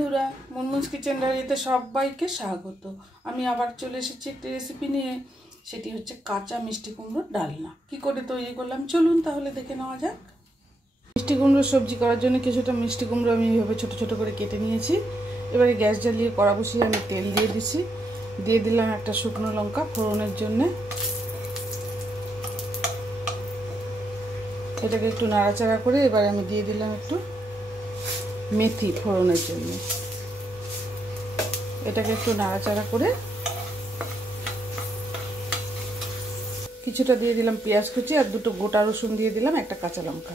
বন্ধুরা, মুনমুনস কিচেন ডায়েরিতে সবাইকে স্বাগত। আমি আবার চলে এসেছি একটি রেসিপি নিয়ে। সেটি হচ্ছে কাঁচা মিষ্টি কুমড়োর ডালনা। কি করে তৈরি করলাম চলুন তাহলে দেখে নেওয়া যাক। মিষ্টি কুমড়োর সবজি করার জন্য কিছুটা মিষ্টি কুমড়ো আমি এইভাবে ছোট ছোট করে কেটে নিয়েছি। এবারে গ্যাস জ্বালিয়ে কড়া বসিয়ে আমি তেল দিয়ে দিছি। দিয়ে দিলাম একটা শুকনো লঙ্কা ফোড়নের জন্যে। এটাকে একটু নাড়াচাড়া করে এবার আমি দিয়ে দিলাম একটু মেথি ফোড়নের জন্য। এটাকে একটু নাড়াচাড়া করে কিছুটা দিয়ে দিলাম পেঁয়াজ কুচি আর দুটো গোটা রসুন দিয়ে দিলাম, একটা কাঁচা লঙ্কা।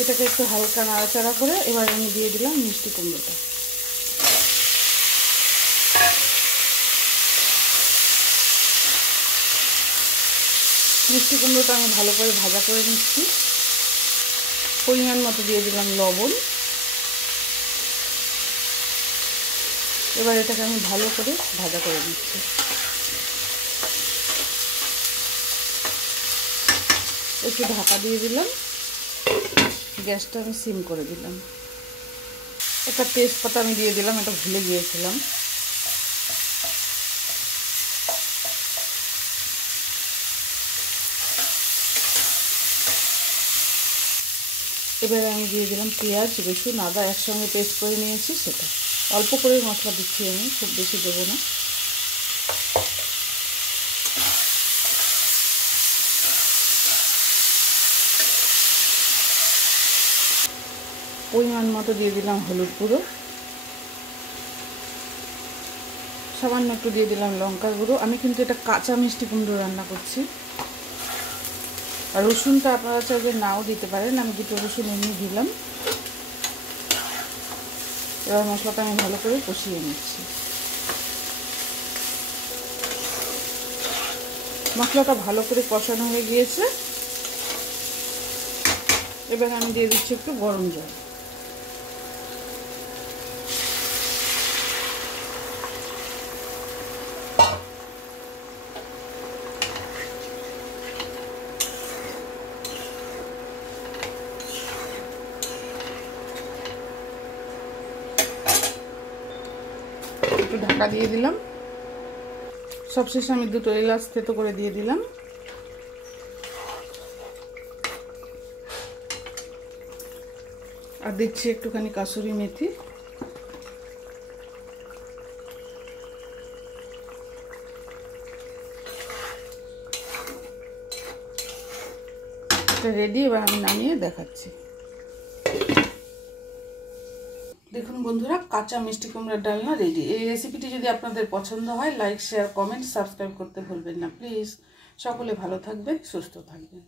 এটাকে একটু হালকা নাড়াচাড়া করে এবার আমি দিয়ে দিলাম মিষ্টি কুমড়োটা। মিষ্টি কুমড়োটা আমি ভালো করে ভাজা করে নিচ্ছি। পরিমাণ মতো দিয়ে দিলাম লবণ। এবার এটাকে আমি ভালো করে ভাজা করে নিচ্ছি। একটু ঢাকা দিয়ে দিলাম, গ্যাসটা আমি সিম করে দিলাম। একটা তেজপাতা আমি দিয়ে দিলাম, এটা ভুলে গিয়েছিলাম। এবারে আমি দিয়ে দিলাম পেঁয়াজ রসুন আদা একসঙ্গে পেস্ট করে নিয়েছি, সেটা অল্প করে মশলা দিচ্ছি, আমি খুব বেশি দেবো না। পরিমাণ মতো দিয়ে দিলাম হলুদ গুঁড়ো, সামান্য একটু দিয়ে দিলাম লঙ্কার গুঁড়ো। আমি কিন্তু এটা কাঁচা মিষ্টি কুমড়ো রান্না করছি। আর রসুনটা আপনারা চাইলে নাও দিতে পারেন, আমি দুটো রসুন এমনি দিলাম। এবার মশলাটা আমি ভালো করে কষিয়ে নিচ্ছি। মশলাটা ভালো করে কষানো হয়ে গিয়েছে। এবার আমি দিয়ে দিচ্ছি একটু গরম জল। একটু ঢাকা দিয়ে দিলাম। সবশেষে আমি দুটো এলাচ থেতো করে দিয়ে দিলাম। আর দিচ্ছি একটুখানি কাসুরি মেথি। এটা রেডি, এবার আমি নামিয়ে দেখাচ্ছি। দেখুন বন্ধুরা, কাঁচা মিষ্টি কুমড়ার ডালনা রেডি। এই রেসিপিটি যদি আপনাদের পছন্দ হয় লাইক শেয়ার কমেন্ট সাবস্ক্রাইব করতে ভুলবেন না প্লিজ। সকলে ভালো থাকবেন, সুস্থ থাকবেন।